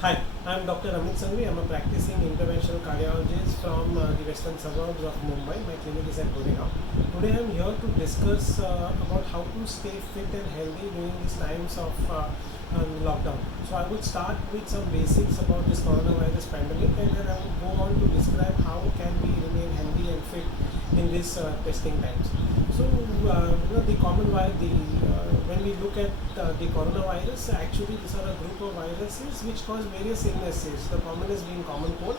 Hi, I'm Dr. Amit Sanghvis. I'm a practicing interventional cardiologist from the western suburbs of Mumbai. My clinic is at Goregaon. Today I'm here to discuss about how to stay fit and healthy during these times of lockdown. So I would start with some basics about this coronavirus pandemic, and then I would go on to describe how can we remain healthy and fit in these testing times. So, the common virus, when we look at the coronavirus, actually these are a group of viruses which cause various illnesses. The commonest being common cold,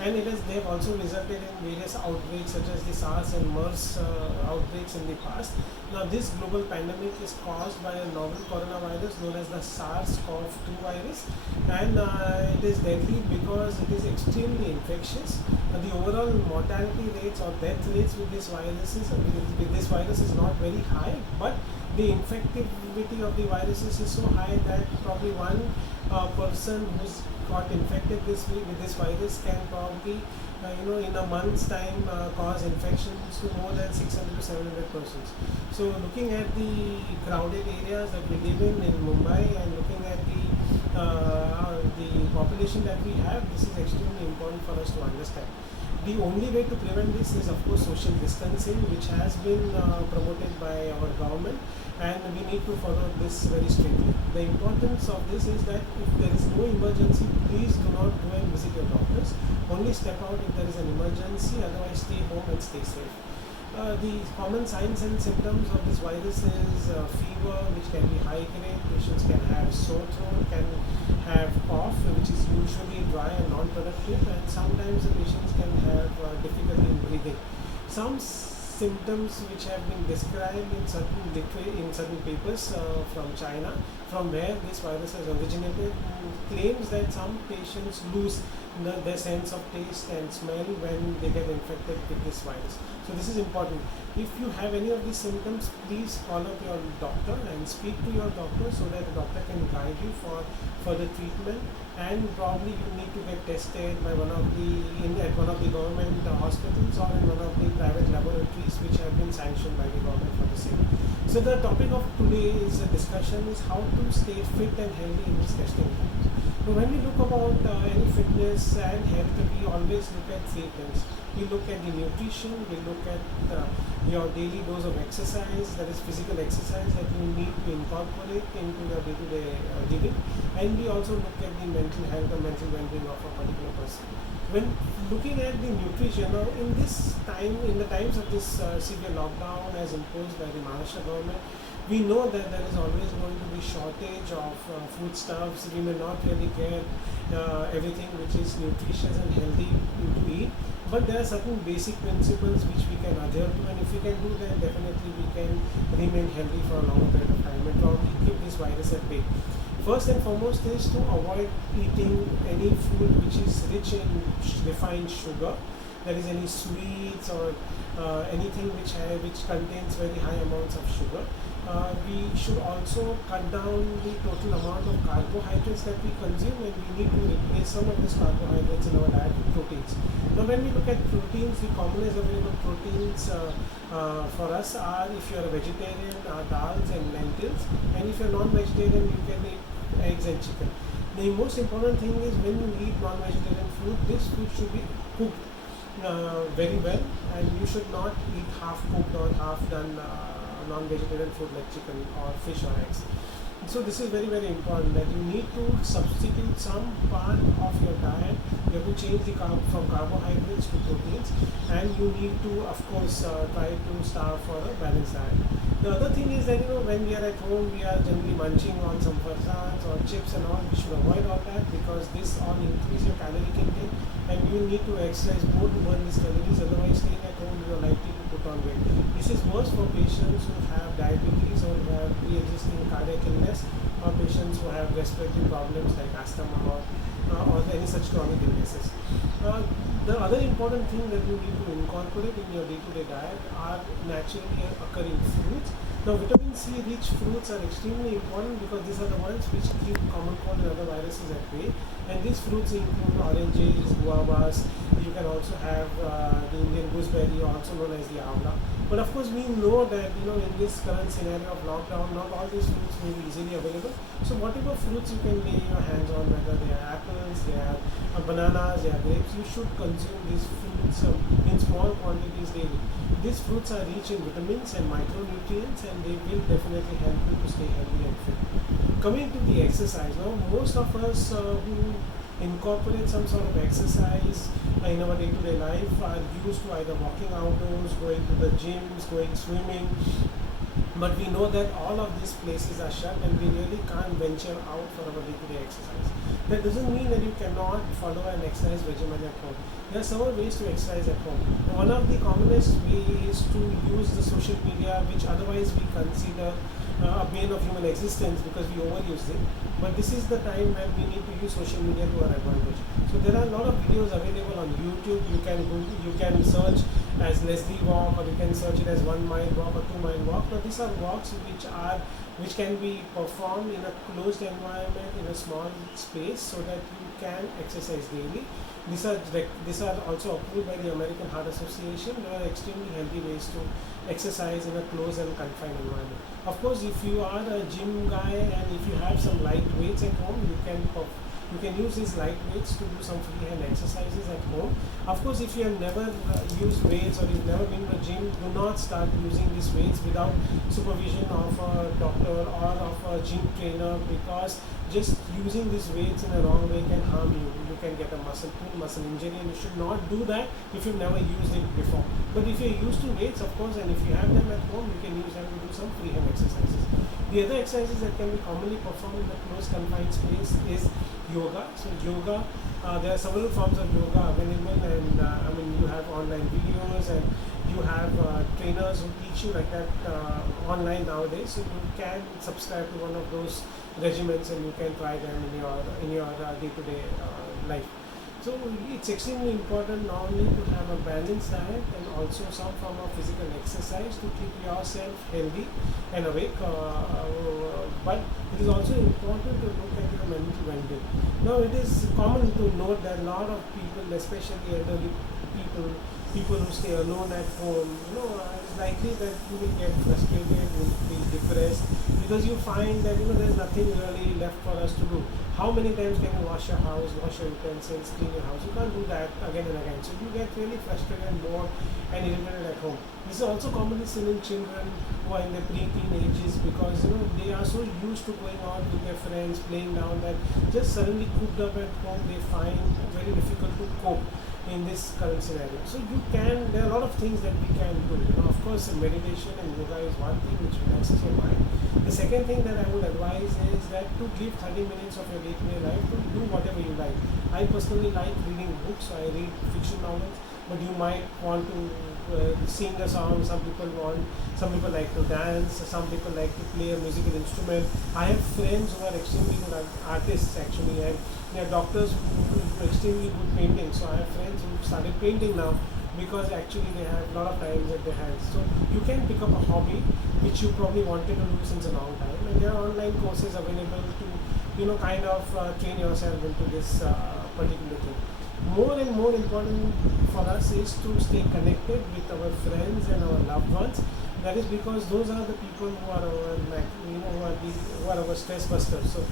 and they have also resulted in various outbreaks such as the SARS and MERS outbreaks in the past. Now, this global pandemic is caused by a novel coronavirus known as the SARS-CoV-2 virus, and it is deadly because it is extremely infectious. The overall mortality rates or death rates with this virus is not very high, but the infectivity of the viruses is so high that probably one person who's got infected with this virus can probably in a month's time cause infections to more than 600 to 700 persons. So looking at the crowded areas that we live in Mumbai, and looking at the population that we have, this is extremely important for us to understand. The only way to prevent this is, of course, social distancing, which has been promoted by our government, and we need to follow this very strictly. The importance of this is that if there is no emergency, please do not go and visit your doctors. Only step out if there is an emergency, otherwise stay home and stay safe. The common signs and symptoms of this virus is fever, which can be high grade. Patients can have sore throat, can have cough, which is usually dry and non-productive, and sometimes the patients can have difficulty in breathing. Some symptoms which have been described in certain papers from China, from where this virus has originated, claims that some patients lose their sense of taste and smell when they get infected with this virus. So this is important. If you have any of these symptoms, please call up your doctor and speak to your doctor so that the doctor can guide you for further treatment, and probably you need to get tested by at one of the government hospitals or in one of the private laboratories which have been sanctioned by the government for the same. So the topic of today's discussion is how to stay fit and healthy in this testing times. So when we look about any fitness and health, we always look at three things. We look at the nutrition, we look at your daily dose of exercise, that is physical exercise that you need to incorporate into your day-to-day living, and we also look at the mental health or mental well-being of a particular person. When looking at the nutrition, now in the times of this severe lockdown as imposed by the Maharashtra government, we know that there is always going to be shortage of foodstuffs. We may not really get everything which is nutritious and healthy to eat, but there are certain basic principles which we can adhere to, and if we can do that, definitely we can remain healthy for a longer period of time and probably keep this virus at bay. First and foremost is to avoid eating any food which is rich in refined sugar, that is any sweets or anything which contains very high amounts of sugar. We should also cut down the total amount of carbohydrates that we consume, and we need to replace some of these carbohydrates in our diet with proteins. Now when we look at proteins, the commonest available proteins for us are, if you are a vegetarian, dals and lentils, and if you are non-vegetarian, you can eat eggs and chicken. The most important thing is, when you eat non-vegetarian food, this food should be cooked very well, and you should not eat half cooked or half done non-vegetarian food like chicken or fish or eggs. So this is very, very important, that you need to substitute some part of your diet. You have to change from carbohydrates to proteins, and you need to, of course, try to starve for a balanced diet. The other thing is that when we are at home, we are generally munching on some farzans or chips and all. We should avoid all that, because this all increase your caloric intake, and you need to exercise more to burn these calories. Otherwise, staying at home, you are likely to put on weight. This is worse for patients who have diabetes or who have pre-existing cardiac illness, or patients who have respiratory problems like asthma or any such chronic illnesses. The other important thing that you need to incorporate in your day-to-day diet are naturally occurring fruits. Now, vitamin C rich fruits are extremely important, because these are the ones which keep common cold and other viruses at bay. And these fruits include oranges, guavas. You can also have the Indian gooseberry, also known as the avla. But of course, we know that in this current scenario of lockdown, not all these fruits may be easily available. So whatever fruits you can lay your hands on, whether they are apples, apples, they are bananas, they are grapes. You should consume these fruits in small quantities daily. These fruits are rich in vitamins and micronutrients, and they will definitely help you to stay healthy and fit. Coming to the exercise, now most of us who incorporate some sort of exercise in our day-to-day life are used to either walking outdoors, going to the gyms, going swimming, but we know that all of these places are shut and we really can't venture out for our day-to-day exercise. That doesn't mean that you cannot follow an exercise regimen at home. There are several ways to exercise at home. And one of the commonest ways is to use the social media, which otherwise we consider a bane of human existence because we overuse it. But this is the time when we need to use social media to our advantage. So there are a lot of videos available on YouTube. You can search as Leslie walk, or you can search it as 1 mile walk or 2 mile walk. Now these are walks which can be performed in a closed environment in a small space so that you can exercise daily. These are also approved by the American Heart Association. They are extremely healthy ways to exercise in a closed and confined environment. Of course, if you are a gym guy and if you have some light weights at home, you can use these light weights to do some free hand exercises at home. Of course, if you have never used weights or you've never been to a gym, do not start using these weights without supervision of a doctor or of a gym trainer, because just using these weights in a wrong way can harm you. You can get a muscle pull, muscle injury, and you should not do that if you've never used it before. But if you're used to weights, of course, and if you have them at home, you can use them to do some free hand exercises. The other exercises that can be commonly performed in a closed confined space is yoga. So yoga, there are several forms of yoga available, and you have online videos and you have trainers who teach you like that online nowadays. So you can subscribe to one of those regimens and you can try them in your day-to-day life. So it's extremely important not only to have a balanced diet and also some form of physical exercise to keep yourself healthy and awake, but it is also important to look at your mental well-being. Now it is common to note that a lot of people, especially elderly people who stay alone at home, it's likely that you will get frustrated, you will be depressed, because you find that there's nothing really left for us to do. How many times can you wash your house, wash your utensils, clean your house? You can't do that again and again. So you get really frustrated, bored, and irritated at home. This is also commonly seen in children who are in their pre-teen ages, because they are so used to going out with their friends, playing down, that just suddenly cooped up at home, they find it very difficult to cope in this current scenario. So there are a lot of things that we can do. Of course, meditation and yoga is one thing which relaxes your mind. The second thing that I would advise is that to give 30 minutes of your day-to-day life to do whatever you like. I personally like reading books, so I read fiction novels, but you might want to sing a song. Some people like to dance, some people like to play a musical instrument. I have friends who are extremely good artists actually, and they are doctors who do extremely good painting. So I have friends who started painting now because actually they have a lot of time at their hands. So you can pick up a hobby which you probably wanted to do since a long time, and there are online courses available to train yourself into this particular thing. More and more important for us is to stay connected with our friends and our loved ones. That is because those are the people who are our stress busters. So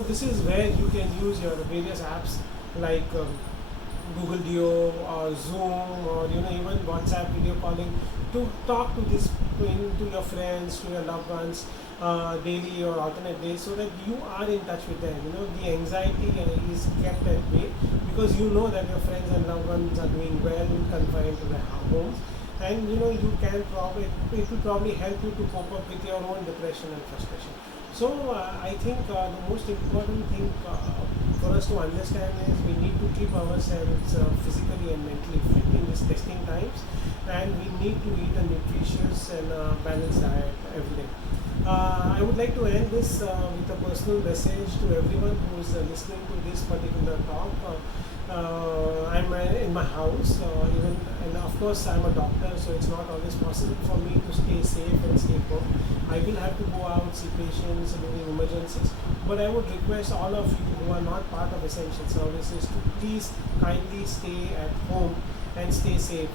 this is where you can use your various apps like Google Duo or Zoom or even WhatsApp video calling to talk to your friends, to your loved ones daily or alternate days, so that you are in touch with them. The anxiety is kept at bay because you know that your friends and loved ones are doing well confined to their homes, and it will probably help you to cope up with your own depression and frustration. So I think the most important thing for us to understand is we need to keep ourselves physically and mentally fit in these testing times, and we need to eat a nutritious and balanced diet every day. I would like to end this with a personal message to everyone who is listening to this particular talk. I'm in my house, and of course I'm a doctor, so it's not always possible for me to stay safe and stay home. I will have to go out, see patients during emergencies, but I would request all of you who are not part of essential services to please kindly stay at home and stay safe.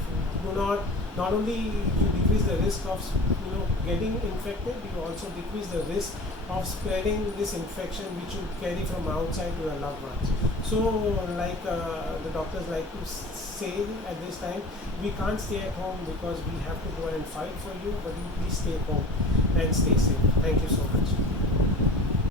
Do not not only you decrease the risk of getting infected, you also decrease the risk of spreading this infection which you carry from outside to your loved ones. So like the doctors like to say at this time, we can't stay at home because we have to go and fight for you, but you please stay home and stay safe. Thank you so much.